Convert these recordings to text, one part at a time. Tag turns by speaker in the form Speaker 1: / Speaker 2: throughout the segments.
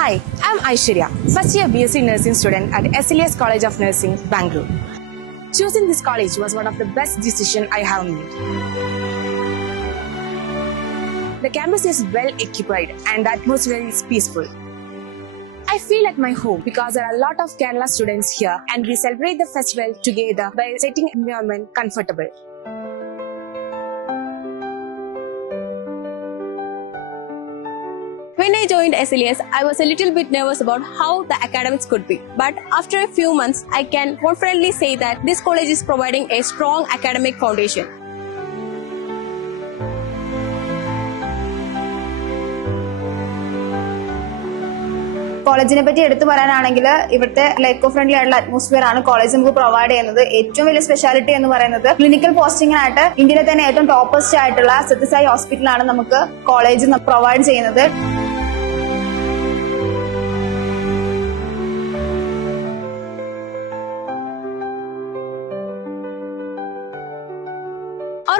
Speaker 1: Hi, I'm Aishwarya, first year BSc nursing student at SLS College of Nursing, Bangalore. Choosing this college was one of the best decisions I have made. The campus is well equipped and the atmosphere is peaceful. I feel at my home because there are a lot of Kerala students here and we celebrate the festival together by setting environment comfortable.
Speaker 2: When I joined SLES, I was a little bit nervous about how the academics could be. But after a few months, I can confidently say that this college is providing a strong academic foundation.
Speaker 3: കോളേജിനെ പറ്റി എടുത്തു പറയാനാണെങ്കിൽ ഇവിടുത്തെ ലൈക്കോ friendly ആയിട്ടുള്ള atmosphere ആണ് college നമുക്ക് provide ചെയ്യുന്നത് ഏറ്റവും വലിയ സ്പെഷ്യാലിറ്റി എന്ന് പറയുന്നത് ക്ലിനിക്കൽ പോസ്റ്റിംഗിനായിട്ട് ഇന്ത്യയിലെ തന്നെ ഏറ്റവും ടോപ്പസ്റ്റ് ആയിട്ടുള്ള സത്യസായി ഹോസ്പിറ്റലാണ് നമുക്ക് കോളേജ് പ്രൊവൈഡ് ചെയ്യുന്നത്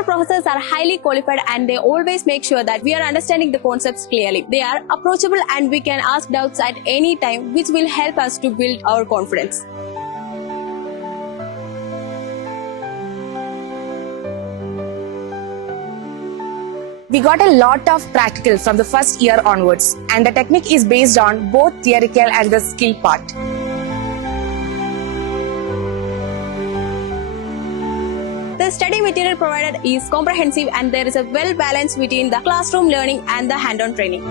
Speaker 2: Our professors are highly qualified and they always make sure that we are understanding the concepts clearly. They are approachable and we can ask doubts at any time, which will help us to build our confidence.
Speaker 1: We got a lot of practical from the first year onwards, and the technique is based on both theoretical and the skill part.
Speaker 2: The study material provided is comprehensive and there is a well balance between the classroom learning and the hand on training.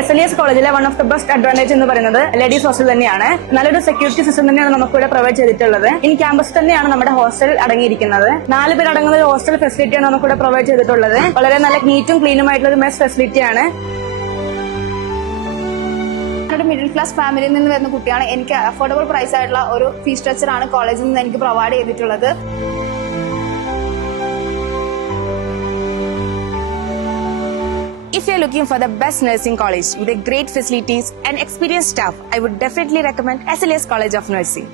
Speaker 4: S L S കോളേജിലെ one of the best advantage എന്ന് പറയുന്നത് ladies hostel തന്നെയാണ്. നല്ലൊരു security system തന്നെയാണ് നമുക്ക് ഇവിടെ provide ചെയ്തിട്ടുള്ളത്. In campus തന്നെയാണ് നമ്മുടെ ഹോസ്റ്റൽ അടങ്ങിയിരിക്കുന്നത്. നാല് പേർ അടങ്ങുന്ന ഒരു ഹോസ്റ്റൽ ഫെസിലിറ്റിയാണ് നമുക്ക് ഇവിടെ പ്രൊവൈഡ് ചെയ്തിട്ടുള്ളത്. വളരെ നല്ല നീറ്റും ക്ലീനും ആയിട്ടുള്ള ഒരു മെസ് ഫെസിലിറ്റിയാണ്
Speaker 3: ഞാനൊരു മിഡിൽ ക്ലാസ് ഫാമിലിയിൽ നിന്ന് വരുന്ന കുട്ടിയാണ് എനിക്ക് അഫോർഡബിൾ പ്രൈസ് ആയിട്ടുള്ള ഒരു ഫീ സ്ട്രക്ചർ ആണ് കോളേജിൽ നിന്ന് എനിക്ക് പ്രൊവൈഡ് ചെയ്തിട്ടുള്ളത്
Speaker 1: If you're looking for the best nursing college with a great facilities and experienced staff, I would definitely recommend SLS College of Nursing.